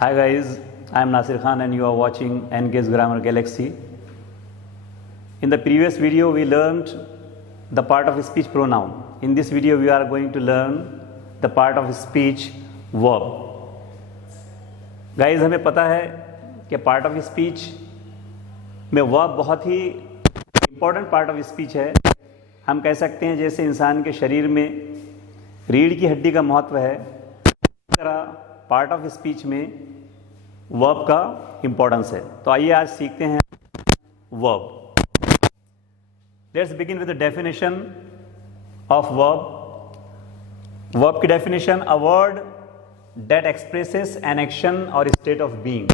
Hi guys, I am Nasir Khan and you are watching NK's Grammar Galaxy. In the previous video we learned the part of speech pronoun. In this video we are going to learn the part of speech verb. Guys, हमें पता है कि part of speech में verb बहुत ही important part of speech है. हम कह सकते हैं जैसे इंसान के शरीर में रीढ़ की हड्डी का महत्व है, इस तरह पार्ट ऑफ स्पीच में वर्ब का इम्पोर्टेंस है. तो आइए आज सीखते हैं verb. Let's begin with the definition of verb. Verb की definition: a word that expresses an action or state of being.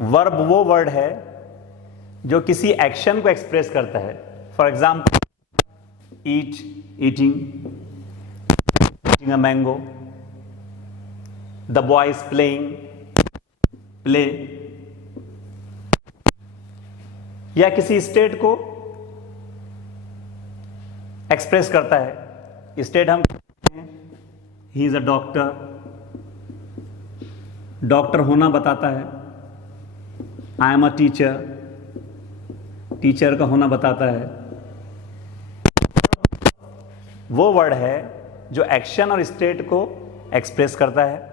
Verb वो वर्ड है जो किसी एक्शन को एक्सप्रेस करता है. For example, eat, eating, eating a mango. The boy is playing, play. या किसी स्टेट को एक्सप्रेस करता है. स्टेट हम कहते हैं he is a doctor. Doctor होना बताता है. आई एम अ टीचर, टीचर का होना बताता है. वो वर्ड है जो एक्शन और स्टेट को एक्सप्रेस करता है.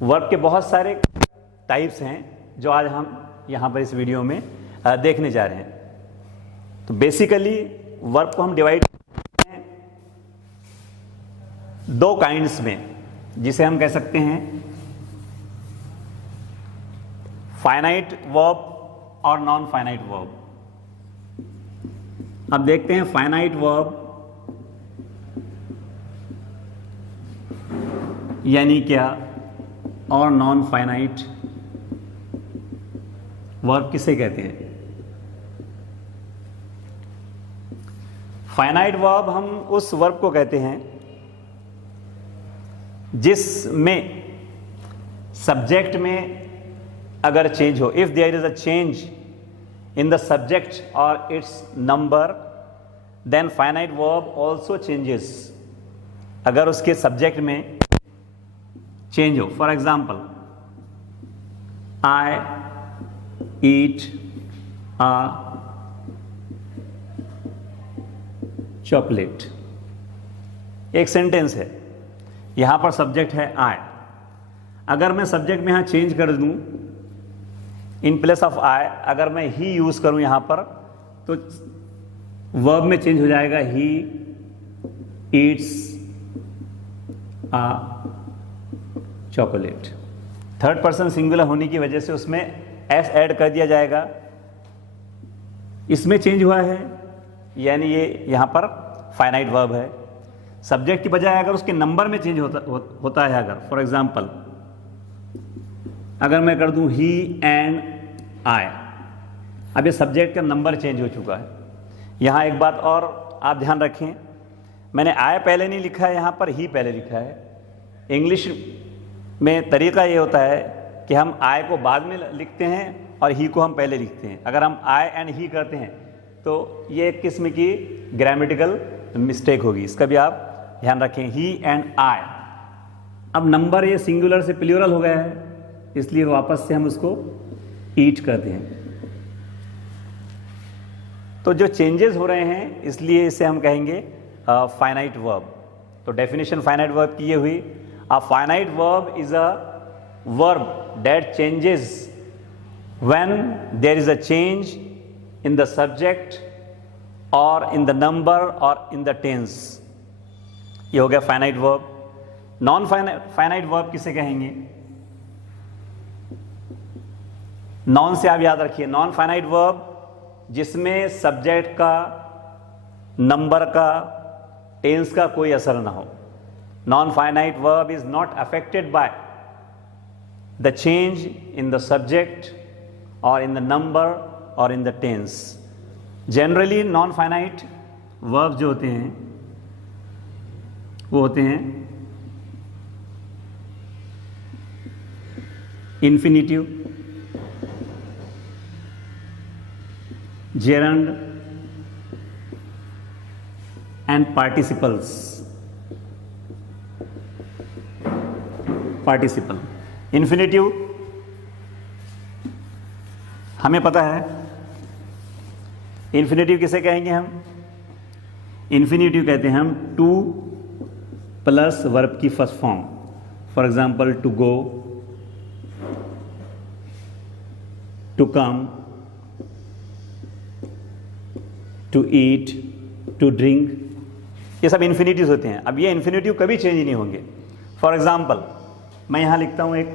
वर्ब के बहुत सारे टाइप्स हैं जो आज हम यहां पर इस वीडियो में देखने जा रहे हैं. तो बेसिकली वर्ब को हम डिवाइड करते हैं दो काइंड्स में, जिसे हम कह सकते हैं फाइनाइट वर्ब और नॉन फाइनाइट वर्ब. अब देखते हैं फाइनाइट वर्ब यानी क्या और नॉन फाइनाइट वर्ब किसे कहते हैं. फाइनाइट वर्ब हम उस वर्ब को कहते हैं जिसमें सब्जेक्ट में अगर चेंज हो, if there is a change in the subject और its number, then finite verb also changes. अगर उसके सब्जेक्ट में चेंज हो, for example, I eat a chocolate. एक सेंटेंस है, यहां पर सब्जेक्ट है आई. अगर मैं सब्जेक्ट में यहां चेंज कर दूं, इन प्लेस ऑफ आई अगर मैं ही यूज करूं यहां पर, तो वर्ब में चेंज हो जाएगा he eats a chocolate. Third person singular होने की वजह से उसमें एस ऐड कर दिया जाएगा. इसमें चेंज हुआ है, यानी ये यहां पर फाइनाइट वर्ब है. सब्जेक्ट की बजाय अगर उसके नंबर में चेंज होता है, अगर फॉर एग्जांपल अगर मैं कर दूं ही एंड आई, अब ये सब्जेक्ट का नंबर चेंज हो चुका है. यहां एक बात और आप ध्यान रखें, मैंने आई पहले नहीं लिखा है, यहां पर ही पहले लिखा है. इंग्लिश में तरीका ये होता है कि हम आई को बाद में लिखते हैं और ही को हम पहले लिखते हैं. अगर हम आई एंड ही करते हैं तो ये एक किस्म की ग्रामेटिकल मिस्टेक होगी, इसका भी आप ध्यान रखें. ही एंड आई, अब नंबर ये सिंगुलर से प्लूरल हो गया है, इसलिए वापस से हम उसको ईट करते हैं. तो जो चेंजेस हो रहे हैं इसलिए इसे हम कहेंगे फाइनाइट वर्ब. तो डेफिनेशन फाइनाइट वर्ब की ये हुई. A finite verb is a verb that changes when there is a change in the subject or in the number or in the tense. ये हो गया finite verb. Non finite verb किसे कहेंगे? Non से आप याद रखिए, नॉन फाइनाइट वर्ब जिसमें सब्जेक्ट का, नंबर का, टेंस का कोई असर ना हो. Non-finite verb is not affected by the change in the subject or in the number or in the tense. Generally non-finite verbs जो होते हैं वो होते हैं infinitive, gerund and participles. Participle. Infinitive हमें पता है, इन्फिनेटिव किसे कहेंगे हम? इन्फिनेटिव कहते हैं हम टू प्लस वर्ब की first form. For example to go, to come, to eat, to drink, ये सब इन्फिनेटिव होते हैं। अब ये इन्फिनेटिव कभी चेंज नहीं होंगे। फॉर एग्जाम्पल मैं यहां लिखता हूं एक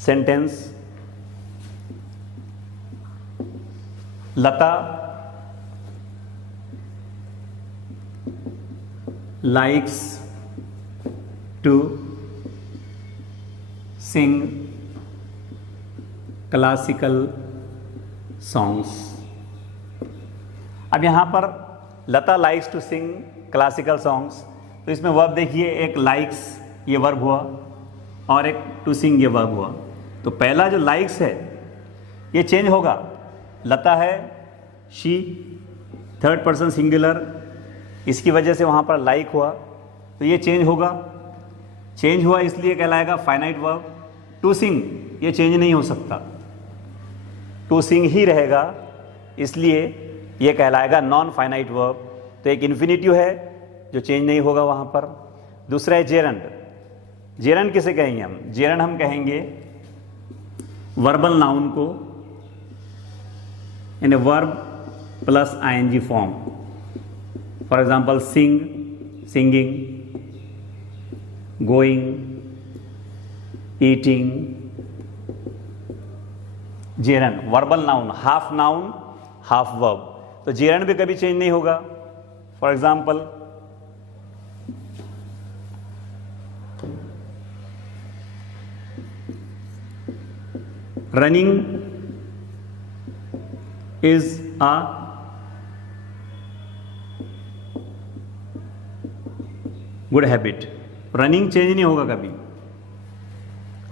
sentence, Lata likes to sing classical songs। अब यहां पर लता likes to sing classical songs, तो इसमें वर्ब देखिए, एक likes ये वर्ब हुआ और एक to sing ये वर्ब हुआ। तो पहला जो likes है ये चेंज होगा, लता है she, थर्ड पर्सन सिंगुलर, इसकी वजह से वहाँ पर लाइक हुआ, तो ये चेंज होगा। चेंज हुआ इसलिए कहलाएगा फाइनाइट वर्ब। टू सिंग ये चेंज नहीं हो सकता, टू सिंग ही रहेगा, इसलिए ये कहलाएगा नॉन फाइनाइट वर्ब। तो एक इन्फिनेटिव है जो चेंज नहीं होगा वहाँ पर। दूसरा है जेरंड। जेरंड किसे कहेंगे हम? जेरंड हम कहेंगे वर्बल नाउन को in a verb plus ING form. For example sing, singing, going, eating. Gerund verbal noun, half noun half verb, तो जेरंड भी कभी चेंज नहीं होगा। For example running is a good habit. Running change नहीं होगा कभी,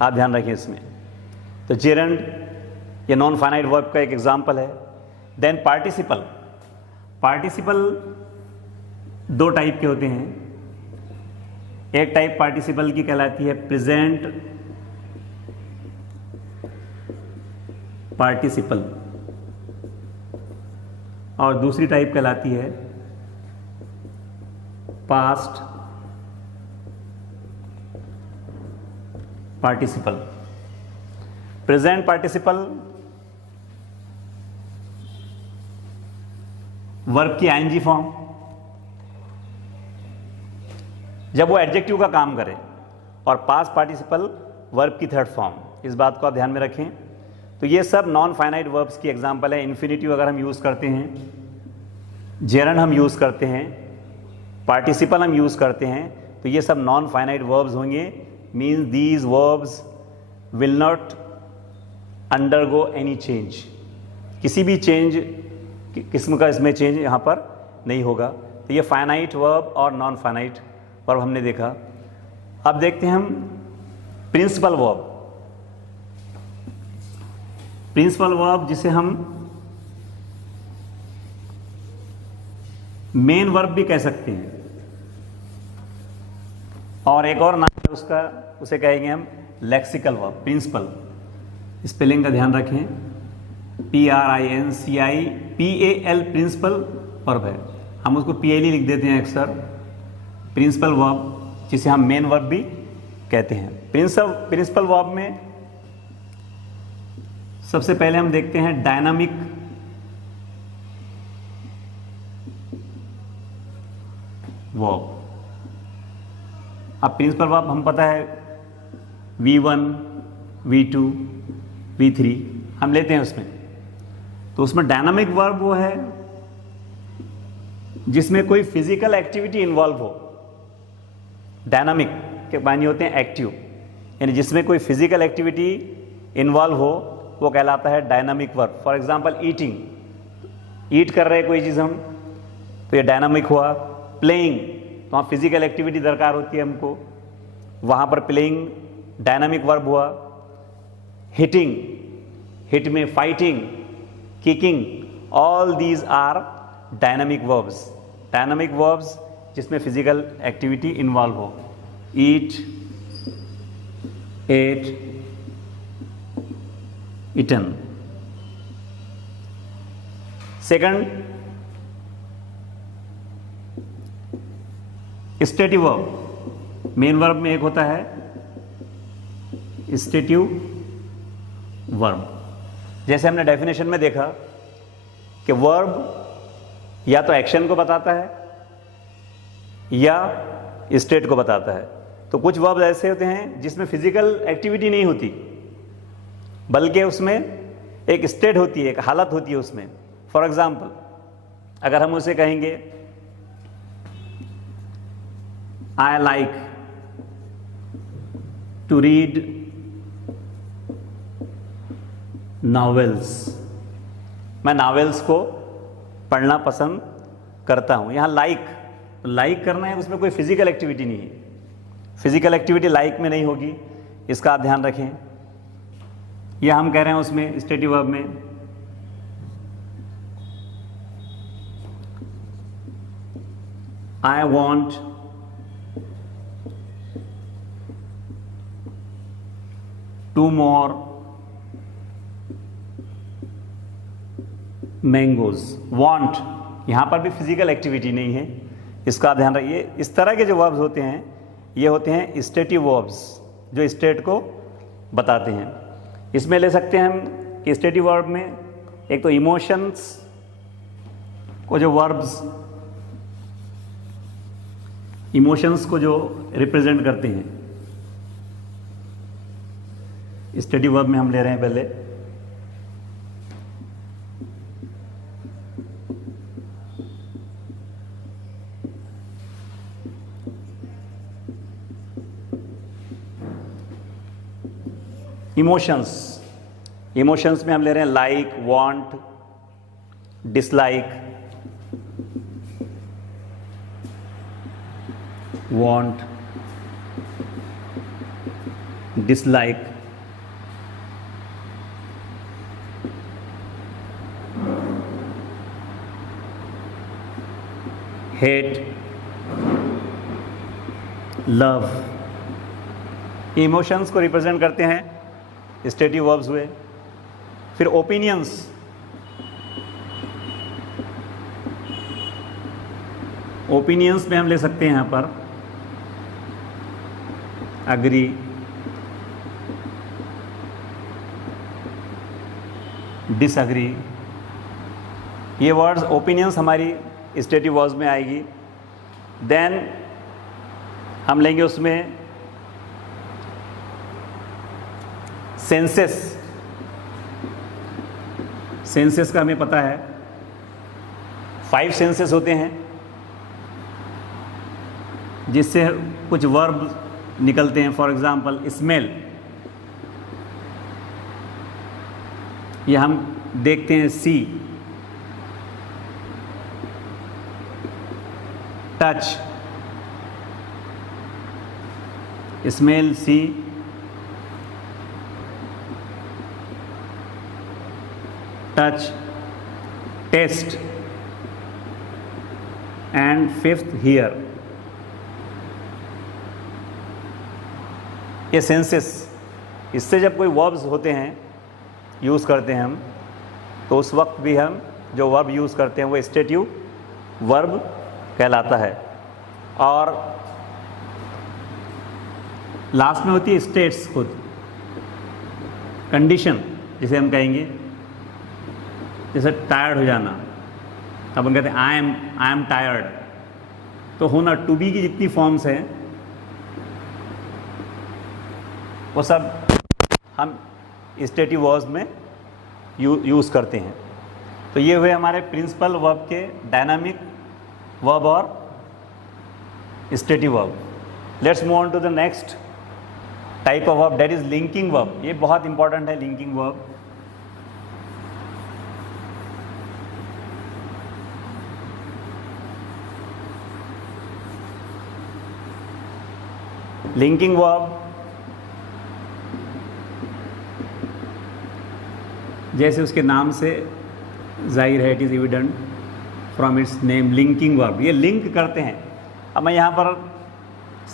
आप ध्यान रखें इसमें। तो जेरंड ये नॉन फाइनाइट वर्ब का एक एग्जांपल है। Then participle. पार्टिसिपल दो टाइप के होते हैं। एक टाइप पार्टिसिपल की कहलाती है प्रेजेंट पार्टिसिपल, और दूसरी टाइप कहलाती है past participle. Present participle verb की आईएनजी फॉर्म, जब वो एडजेक्टिव का काम करे, और पास्ट पार्टिसिपल वर्ब की थर्ड फॉर्म। इस बात को आप ध्यान में रखें। तो ये सब नॉन फाइनाइट वर्ब्स की एग्जांपल है। इन्फिनेटिव अगर हम यूज करते हैं, जेरंड हम यूज करते हैं, पार्टिसिपल हम यूज करते हैं, तो ये सब नॉन फाइनाइट वर्ब्स होंगे। Means these verbs will not undergo any change. किसी भी चेंज किस्म का इसमें चेंज यहाँ पर नहीं होगा। तो ये फाइनाइट वर्ब और नॉन फाइनाइट वर्ब हमने देखा। अब देखते हैं हम प्रिंसिपल वर्ब। प्रिंसिपल वर्ब जिसे हम मेन वर्ब भी कह सकते हैं, और एक और नाम है उसका, उसे कहेंगे हम लेक्सिकल वर्ब। प्रिंसिपल स्पेलिंग का ध्यान रखें, PRINCIPAL प्रिंसिपल वर्ब है। हम उसको PLE लिख देते हैं अक्सर। प्रिंसिपल वर्ब जिसे हम मेन वर्ब भी कहते हैं। प्रिंसिपल वर्ब में सबसे पहले हम देखते हैं डायनामिक वर्ब। अब प्रिंसिपल वर्ब हम पता है V1, V2, V3 हम लेते हैं उसमें। तो उसमें डायनामिक वर्ब वो है जिसमें कोई फिजिकल एक्टिविटी इन्वॉल्व हो। डायनामिक के मायने होते हैं एक्टिव, यानी जिसमें कोई फिजिकल एक्टिविटी इन्वॉल्व हो वो कहलाता है dynamic verb. For example eating, eat कर रहे कोई चीज़ हम, तो ये डायनामिक हुआ। प्लेइंग, तो वहाँ फिजिकल एक्टिविटी दरकार होती है हमको, वहाँ पर प्लेइंग डायनामिक वर्ब हुआ। हिटिंग, हिट में fighting, kicking, all these are dynamic verbs. Dynamic verbs जिसमें फिजिकल एक्टिविटी इन्वॉल्व हो। Eat, ate, eaten. Second, stative verb. Main verb में एक होता है स्टेटिव वर्ब। जैसे हमने डेफिनेशन में देखा कि वर्ब या तो एक्शन को बताता है या स्टेट को बताता है। तो कुछ वर्ब ऐसे होते हैं जिसमें फिजिकल एक्टिविटी नहीं होती, बल्कि उसमें एक स्टेट होती है, एक हालत होती है उसमें। फॉर एग्जाम्पल, अगर हम उसे कहेंगे I like to read novels, मैं नॉवेल्स को पढ़ना पसंद करता हूं। यहां लाइक करना है, उसमें कोई फिजिकल एक्टिविटी नहीं है। फिजिकल एक्टिविटी लाइक में नहीं होगी, इसका आप ध्यान रखें। यह हम कह रहे हैं उसमें स्टेटिव वर्ब में I want to more mangoes. Want, यहां पर भी फिजिकल एक्टिविटी नहीं है, इसका ध्यान रखिए। इस तरह के जो वर्ब्स होते हैं ये होते हैं स्टेटिव वर्ब्स, जो स्टेट को बताते हैं। इसमें ले सकते हैं हम कि स्टेटिव वर्ब में एक तो इमोशंस को जो वर्ब्स इमोशंस को जो रिप्रेजेंट करते हैं, स्टेटिव वर्ब में हम ले रहे हैं पहले इमोशंस। इमोशंस में हम ले रहे हैं like, want, dislike, want, dislike, hate, love. Emotions को रिप्रेजेंट करते हैं स्टेटिव वर्ब्स हुए। फिर ओपिनियंस, ओपिनियंस में हम ले सकते हैं यहां पर अग्री, डिसअग्री। ये वर्ड्स ओपिनियंस हमारी स्टेटिव वर्ब्स में आएगी। देन हम लेंगे उसमें सेंसेस। सेंसेस का हमें पता है 5 सेंसेस होते हैं, जिससे कुछ वर्ब निकलते हैं। फॉर एग्जाम्पल स्मेल, ये हम देखते हैं see. Touch, smell, see. Touch, taste and fifth hear. ये सेंसेस, इससे जब कोई वर्ब्स होते हैं यूज़ करते हैं हम, तो उस वक्त भी हम जो वर्ब यूज़ करते हैं वो स्टेटिव वर्ब कहलाता है। और लास्ट में होती है स्टेट्स खुद, कंडीशन जिसे हम कहेंगे। जैसे टायर्ड हो जाना, तब हम कहते हैं आई एम टायर्ड। तो होना, टू बी की जितनी फॉर्म्स हैं वो सब हम स्टेटिव वर्ब्स में यूज़ करते हैं। तो ये हुए हमारे प्रिंसिपल वर्ब के डायनामिक वर्ब और stative verb. Let's move on to the next type of verb, that is linking verb. ये बहुत इंपॉर्टेंट है लिंकिंग वर्ब। लिंकिंग वर्ब जैसे उसके नाम से जाहिर है, it is evident from its name, linking verb. ये लिंक करते हैं। अब मैं यहाँ पर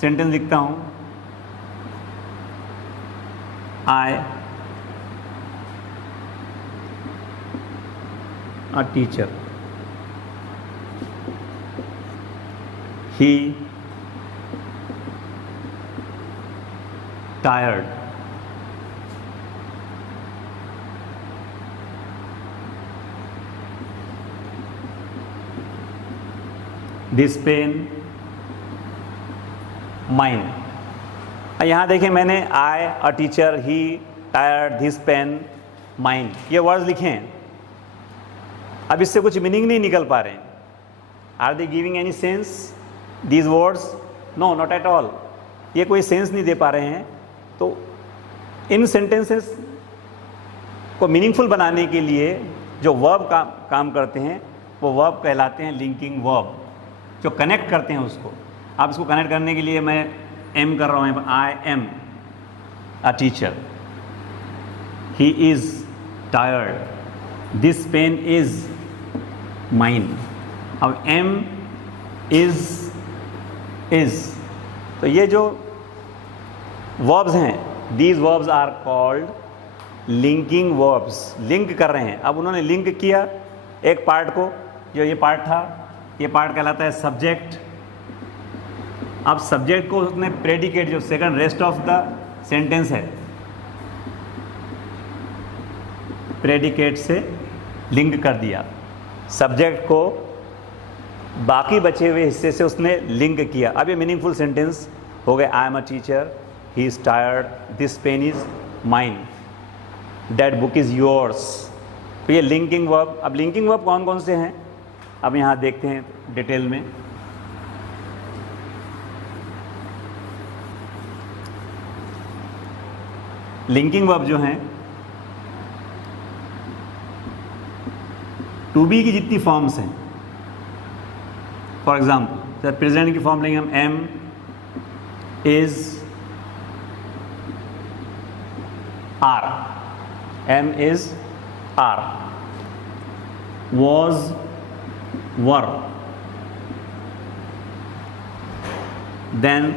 सेंटेंस लिखता हूँ, I a teacher, he tired, this pen mine. यहाँ देखें मैंने I a teacher, he tired, this pen mine, ये वर्ड्स लिखे हैं। अब इससे कुछ मीनिंग नहीं निकल पा रहे हैं। Are they giving any sense these words? No, not at all. ये कोई सेंस नहीं दे पा रहे हैं। तो इन सेंटेंसेस को मीनिंगफुल बनाने के लिए जो वर्ब काम करते हैं वो वर्ब कहलाते हैं लिंकिंग वर्ब, जो कनेक्ट करते हैं उसको। आप इसको कनेक्ट करने के लिए मैं एम कर रहा हूँ, I am a teacher, he is tired, this pen is mine. अब एम इज़ तो ये जो वर्ब्स हैं, these verbs are called linking verbs. Link कर रहे हैं। अब उन्होंने लिंक किया एक पार्ट को, जो ये पार्ट था, ये पार्ट कहलाता है सब्जेक्ट। अब सब्जेक्ट को उसने प्रेडिकेट, जो second rest of the sentence है, प्रेडिकेट से लिंक कर दिया। सब्जेक्ट को बाकी बचे हुए हिस्से से उसने लिंक किया। अब ये मीनिंगफुल सेंटेंस हो गए। I am a teacher, he is tired, this pen is mine, that book is yours. तो ये लिंकिंग वर्ब। अब लिंकिंग वर्ब कौन कौन से हैं अब यहाँ देखते हैं डिटेल में। लिंकिंग वर्ब जो हैं, टू बी की जितनी फॉर्म्स हैं, फॉर एग्जाम्पल जब प्रेजेंट की फॉर्म लेंगे हम, am is are, am is are, was were, then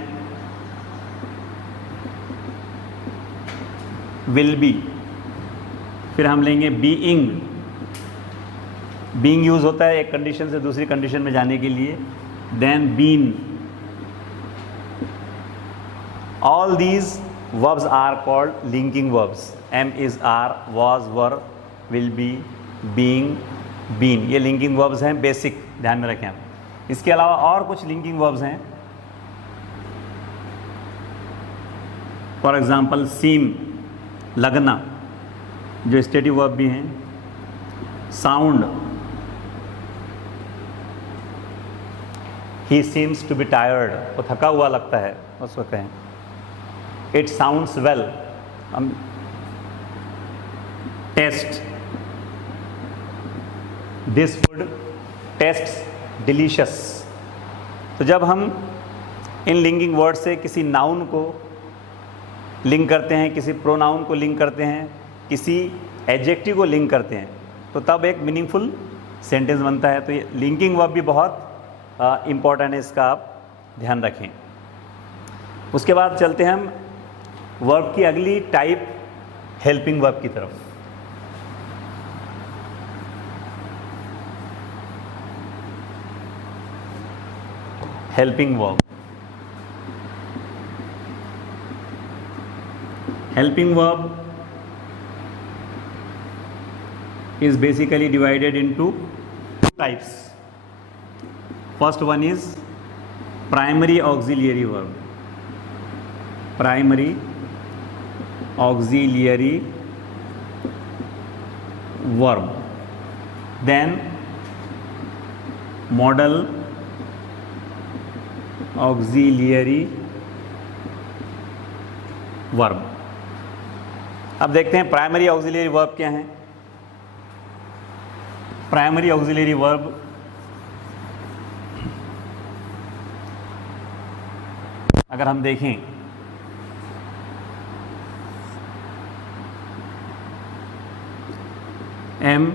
will be, फिर हम लेंगे बीइंग। बीइंग यूज होता है एक कंडीशन से दूसरी कंडीशन में जाने के लिए। Then been. All these verbs are called linking verbs. Am is are, was were, will be, being, been, ये लिंकिंग वर्ब्स हैं बेसिक, ध्यान में रखें आप। इसके अलावा और कुछ लिंकिंग वर्ब्स हैं। फॉर एग्जाम्पल सीम, लगना, जो स्टेटिव वर्ब भी हैं। Sound, he seems to be tired, वो थका हुआ लगता है, उसको कहें। It sounds well. Taste, this food tastes delicious. तो जब हम इन लिंकिंग वर्ड से किसी नाउन को लिंक करते हैं, किसी प्रोनाउन को लिंक करते हैं, किसी एडजेक्टिव को लिंक करते हैं, तो तब एक मीनिंगफुल सेंटेंस बनता है। तो ये लिंकिंग वर्ब भी बहुत इम्पॉर्टेंट है, इसका आप ध्यान रखें। उसके बाद चलते हैं हम वर्ब की अगली टाइप, हेल्पिंग वर्ब की तरफ। Helping verb. Helping verb is basically divided into two types. First one is primary auxiliary verb. Primary auxiliary verb. Then modal auxiliary verb. अब देखते हैं प्राइमरी ऑक्सिलरी वर्ब क्या है। प्राइमरी ऑक्सिलरी वर्ब अगर हम देखें, am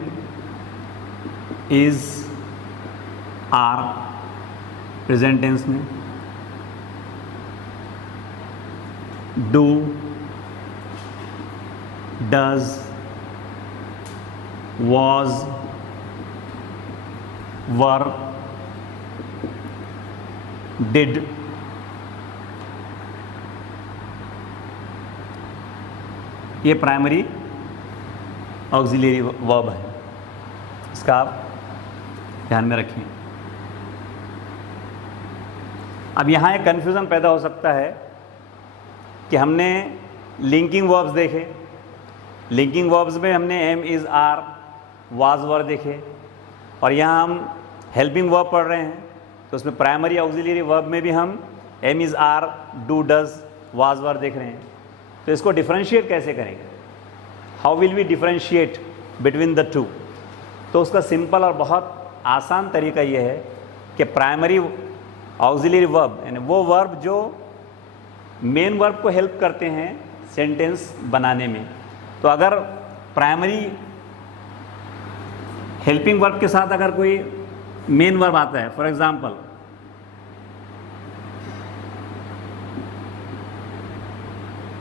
is are present tense में, do, does, was, were, did, ये प्राइमरी ऑक्सिलरी वर्ब है। इसका आप ध्यान में रखें। अब यहाँ एक कन्फ्यूज़न पैदा हो सकता है कि हमने लिंकिंग वर्ब्स देखे, लिंकिंग वर्ब्स में हमने एम, इज़, आर, वाज, वर देखे, और यहाँ हम हेल्पिंग वर्ब पढ़ रहे हैं, तो उसमें प्राइमरी ऑक्सिलरी वर्ब में भी हम am, is, are, do, does, was, were देख रहे हैं। तो इसको डिफरेंशिएट कैसे करेंगे? How will we differentiate between the two? तो उसका सिंपल और बहुत आसान तरीका ये है कि प्राइमरी ऑक्सिलरी वर्ब यानी वो वर्ब जो मेन वर्ब को हेल्प करते हैं सेंटेंस बनाने में, तो अगर प्राइमरी हेल्पिंग वर्ब के साथ अगर कोई मेन वर्ब आता है, for example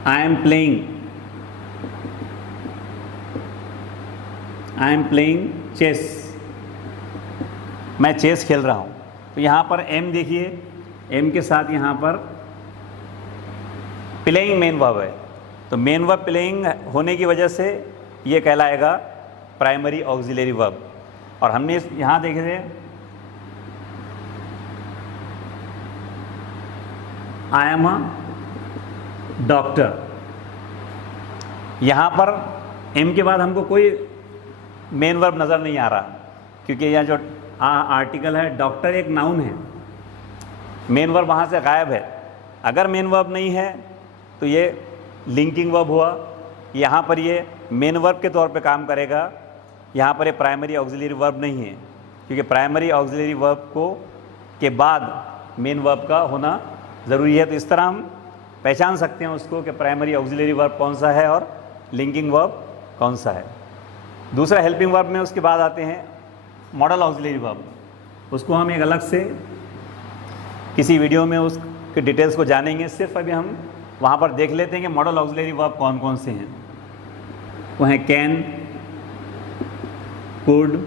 I am playing chess, मैं चेस खेल रहा हूँ, तो यहाँ पर एम देखिए, एम के साथ यहाँ पर प्लेइंग मेन वर्ब है, तो मेन वर्ब प्लेइंग होने की वजह से ये कहलाएगा प्राइमरी ऑक्सिलरी वर्ब। और हमने यहाँ देखे थे आई एम अ डॉक्टर, यहाँ पर एम के बाद हमको कोई मेन वर्ब नज़र नहीं आ रहा, क्योंकि यहाँ जो आर्टिकल है डॉक्टर एक नाउन है, मेन वर्ब वहाँ से गायब है। अगर मेन वर्ब नहीं है तो ये लिंकिंग वर्ब हुआ, यहाँ पर ये मेन वर्ब के तौर पे काम करेगा, यहाँ पर ये प्राइमरी ऑक्सिलरी वर्ब नहीं है, क्योंकि प्राइमरी ऑक्सिलरी वर्ब को के बाद मेन वर्ब का होना ज़रूरी है। तो इस तरह हम पहचान सकते हैं उसको कि प्राइमरी ऑक्सिलरी वर्ब कौन सा है और लिंकिंग वर्ब कौन सा है। दूसरा हेल्पिंग वर्ब में उसके बाद आते हैं मॉडल ऑक्सिलरी वर्ब, उसको हम एक अलग से किसी वीडियो में उसके डिटेल्स को जानेंगे। सिर्फ अभी हम वहाँ पर देख लेते हैं कि मॉडल ऑक्सिलरी वर्ब कौन कौन से हैं। वो हैं can, could,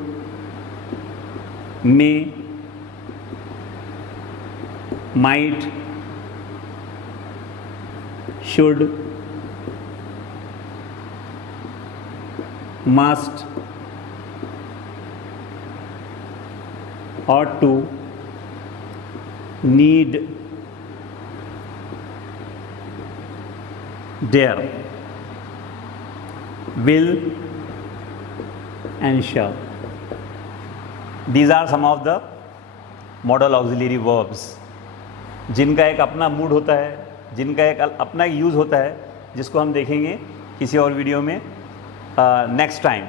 may, might, should, must, ought to, need, dare, will and shall. These are some of the modal auxiliary verbs जिनका एक अपना मूड होता है, जिनका एक अपना यूज़ होता है, जिसको हम देखेंगे किसी और वीडियो में नेक्स्ट टाइम।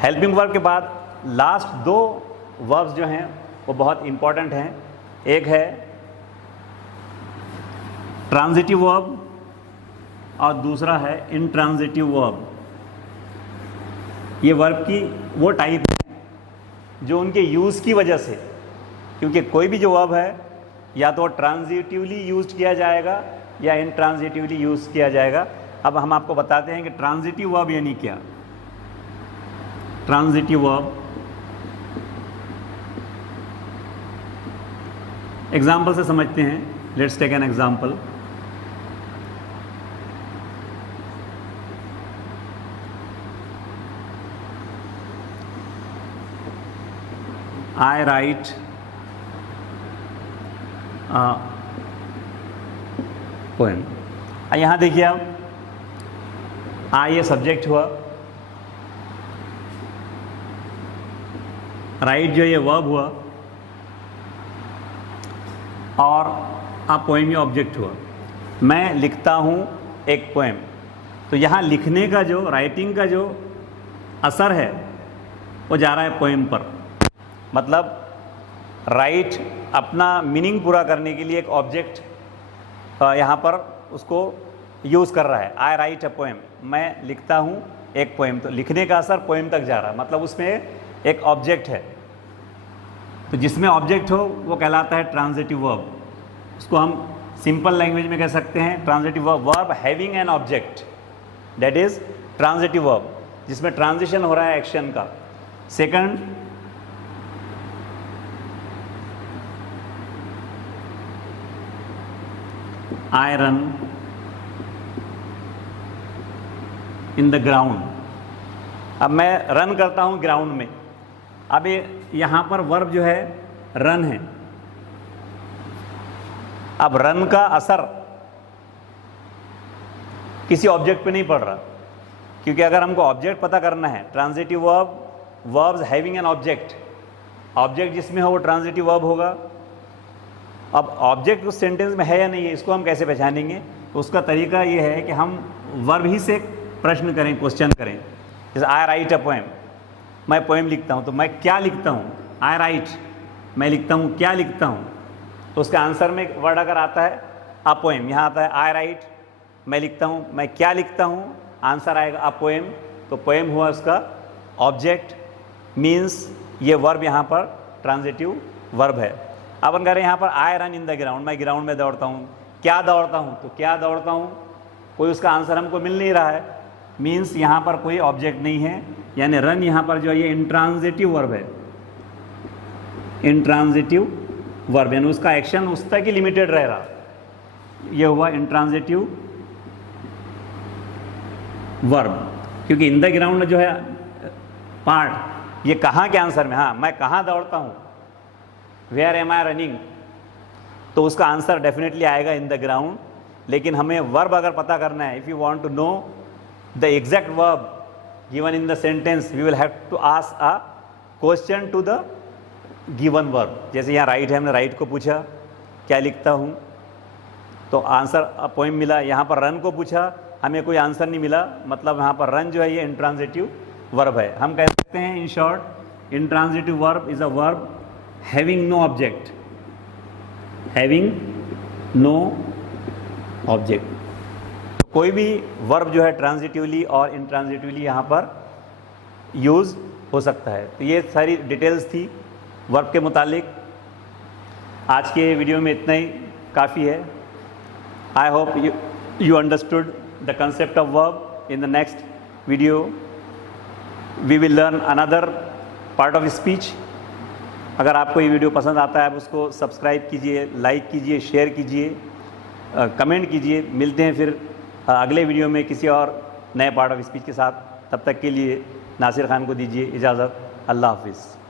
हेल्पिंग वर्ब के बाद लास्ट दो वर्ब्स जो हैं वो बहुत इम्पॉर्टेंट हैं। एक है ट्रांजिटिव वर्ब और दूसरा है इंट्रांजिटिव वर्ब। ये वर्ब की वो टाइप है जो उनके यूज़ की वजह से, क्योंकि कोई भी जो वर्ब है या तो ट्रांजिटिवली यूज किया जाएगा या इंट्रांजिटिवली यूज किया जाएगा। अब हम आपको बताते हैं कि ट्रांजिटिव वर्ब यानी क्या। ट्रांजिटिव वर्ब एग्जाम्पल से समझते हैं। Let's take an example. I write poem. यहाँ देखिए आप, आई ये सब्जेक्ट हुआ, राइट जो ये वर्ब हुआ और आ पोएम ये ऑब्जेक्ट हुआ। मैं लिखता हूँ एक पोएम, तो यहाँ लिखने का जो, राइटिंग का जो असर है वो जा रहा है पोएम पर। मतलब राइट अपना मीनिंग पूरा करने के लिए एक ऑब्जेक्ट यहाँ पर उसको यूज़ कर रहा है। आई राइट अ पोएम, मैं लिखता हूँ एक पोएम, तो लिखने का असर पोएम तक जा रहा है, मतलब उसमें एक ऑब्जेक्ट है। तो जिसमें ऑब्जेक्ट हो वो कहलाता है ट्रांजिटिव वर्ब। उसको हम सिंपल लैंग्वेज में कह सकते हैं transitive verb having an object, that is transitive verb, जिसमें ट्रांजिशन हो रहा है एक्शन का। Second, I run in the ground. अब मैं रन करता हूं ग्राउंड में। अब ये यहां पर वर्ब जो है रन है। अब रन का असर किसी ऑब्जेक्ट पे नहीं पड़ रहा, क्योंकि अगर हमको ऑब्जेक्ट पता करना है, transitive verb, verbs having an object, object जिसमें हो वो ट्रांजिटिव वर्ब होगा। अब ऑब्जेक्ट उस सेंटेंस में है या नहीं है, इसको हम कैसे पहचानेंगे? तो उसका तरीका ये है कि हम वर्ब ही से प्रश्न करें, क्वेश्चन करें। जैसे आई राइट अ पोएम, मैं पोएम लिखता हूँ, तो मैं क्या लिखता हूँ? आई राइट, मैं लिखता हूँ, क्या लिखता हूँ? तो उसका आंसर में वर्ड अगर आता है अ पोएम, यहाँ आता है आई राइट, मैं लिखता हूँ, मैं क्या लिखता हूँ, आंसर आएगा अ पोएम। तो पोएम हुआ उसका ऑब्जेक्ट, मीन्स ये वर्ब यहाँ पर ट्रांजिटिव वर्ब है। अब अपन कह रहे हैं यहाँ पर I run in the ground, मैं ग्राउंड में दौड़ता हूँ। क्या दौड़ता हूँ? तो क्या दौड़ता हूँ, कोई उसका आंसर हमको मिल नहीं रहा है, मीन्स यहाँ पर कोई ऑब्जेक्ट नहीं है, यानी रन यहाँ पर जो है ये इंट्रांजिटिव वर्ब है, इंट्रांजिटिव वर्ब, यानी उसका एक्शन उस तक ही लिमिटेड रह रहा, ये हुआ इंट्रांजिटिव वर्ब। क्योंकि इन द ग्राउंड जो है पार्ट, ये कहाँ के आंसर में, हाँ मैं कहाँ दौड़ता हूँ, वेयर एम आई रनिंग, तो उसका आंसर डेफिनेटली आएगा इन द ग्राउंड। लेकिन हमें वर्ब अगर पता करना है, if you want to know the exact verb given in the sentence, we will have to ask a question to the given verb. जैसे यहाँ राइट है, हमने राइट को पूछा क्या लिखता हूँ, तो आंसर अ पोएम मिला। यहाँ पर रन को पूछा, हमें कोई आंसर नहीं मिला, मतलब यहाँ पर रन जो है ये इंट्रांजिटिव वर्ब है। हम कह सकते हैं in short, intransitive verb is a verb having no object, having no object. कोई भी वर्ब जो है ट्रांजिटिवली और इंट्रांजिटिवली यहाँ पर यूज़ हो सकता है। तो ये सारी डिटेल्स थी वर्ब के मुतालिक। आज के वीडियो में इतना ही काफ़ी है। I hope you understood the concept of verb. In the next video we will learn another part of speech. अगर आपको ये वीडियो पसंद आता है, आप उसको सब्सक्राइब कीजिए, लाइक कीजिए, शेयर कीजिए, कमेंट कीजिए। मिलते हैं फिर अगले वीडियो में किसी और नए पार्ट ऑफ स्पीच के साथ। तब तक के लिए नासिर खान को दीजिए इजाज़त। अल्लाह हाफिज़।